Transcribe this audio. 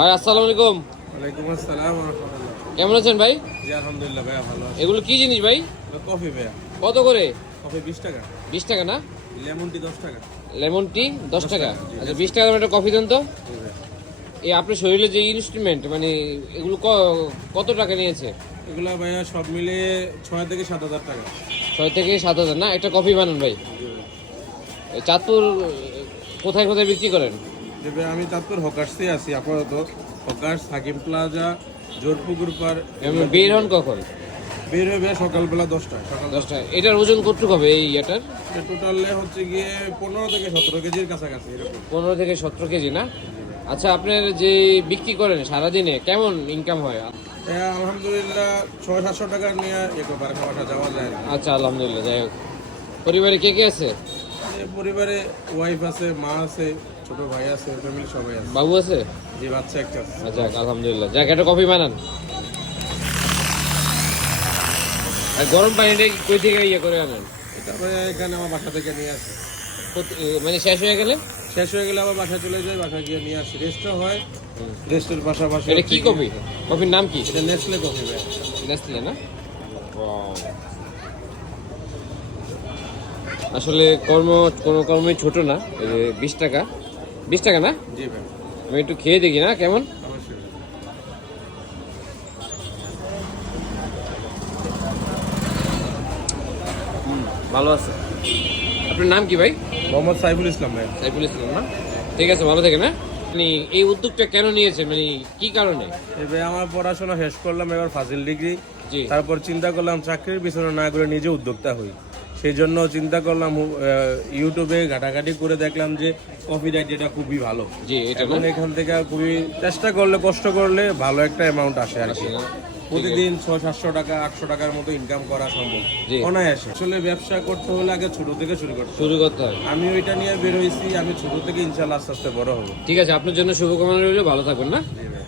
ভাই আসসালামু আলাইকুম। ওয়ালাইকুম আসসালাম ওয়া রাহমাতুল্লাহ। কেমন আছেন ভাই? জি আলহামদুলিল্লাহ ভাইয়া ভালো আছি। এগুলো কি জিনিস ভাই? কফি ভাইয়া। কত করে? কফি 20 টাকা। 20 টাকা না? লেমন টি 10 টাকা। লেমন টি 10 টাকা। জি, আচ্ছা 20 টাকার একটা কফি দেন তো। জি ভাইয়া। এই আপনার শরীরে যে ইনস্ট্রুমেন্ট মানে এগুলো কত টাকা নিয়েছে? এগুলা ভাইয়া সব মিলিয়ে 6 থেকে 7,000 টাকা। 6 থেকে 7,000 না? একটা কফি বানান ভাই। জি ভাইয়া। এই চাঁদপুর কোথায় কোথায় বিক্রি করেন? জি ভাইয়া আমি চাঁদপুর হকার্সে আছি আপাতত। হকার্স, হাকিম প্লাজা, জোরপুকুর পার। এমনি বের হন কখন? বের হয়ে ভাইয়া সকালবেলা 10টা। সকাল 10টা। এটার ওজন কতটুকু হবে এই এটার? টোটালে হচ্ছে গিয়ে 15 থেকে 17 কেজির কাছাকাছি এরকম। 15 থেকে 17 কেজি না? আচ্ছা আপনার যে বিক্রি করেন সারাদিনে কেমন ইনকাম হয়? হ্যাঁ আলহামদুলিল্লাহ 600-700 টাকা নিয়ে একবারে খাওয়াটা যাওয়া যায় না। আচ্ছা আলহামদুলিল্লাহ। যাই হোক, পরিবারে কে কে আছে? পরিবারে ওয়াইফ আছে, মা আছে, ছোট ভাই আছে, ফ্যামিলি সবাই আছে। বাবু আছে? জি বাচ্চা একটা আছে। আচ্ছা আলহামদুলিল্লাহ। যাক একটা কফি বানান। আর গরম পানিটা কই থেকে ইয়ে করে আনেন? তারপরে এখানে আমার বাসা থেকে নিয়ে আসি। মানে শেষ হয়ে গেলে? শেষ হয়ে গেলে আবার বাসায় চলে যাই, বাসায় গিয়ে নিয়ে আসি। রেস্টও হয়, রেস্টের পাশাপাশি এটা কি কফি? কফির নাম কি? এটা নেসলে কফি ভাই। নেসলে না? আসলে কোনো কর্মই ছোট না। এই যে 20 টাকা, 20 টাকা না? জি ভাই আমি একটু খেয়ে দেখি না কেমন। অবশ্যই। ভালো আছে। আপনার নাম কি ভাই? মোহাম্মদ সাইফুল ইসলাম ভাই। সাইফুল ইসলাম না? ঠিক আছে, ভালো থেকে না। মানে এই উদ্যোগটা কেন নিয়েছেন, মানে কি কারণে? এই ভাই আমার পড়াশোনা শেষ করলাম, এবার ফাজিল ডিগ্রি। জি। তারপর চিন্তা করলাম চাকরির পিছনে না করে নিজে উদ্যোক্তা হই। সেই জন্য চিন্তা করলাম ইউটিউবে ঘাটাঘাটি করে দেখলাম যে কফি আইডিয়াটা খুবই ভালো। জি এটা না? এখন এখান থেকে খুবই চেষ্টা করলে, কষ্ট করলে ভালো একটা অ্যামাউন্ট আসে আর কি। আসে না? প্রতিদিন 600-700 টাকা 800 টাকার মতো ইনকাম করা সম্ভব জি। অনায়াসে। আসলে ব্যবসা করতে হলে আগে ছোট থেকে শুরু করতে হবে। শুরু করতে হয়। আমি ওইটা নিয়ে বের হয়েছি, আমি ছোট থেকে ইনশাল্লাহ আস্তে আস্তে বড় হবো। ঠিক আছে, আপনার জন্য শুভকামনা রইল, ভালো থাকবেন না? জি ভাই।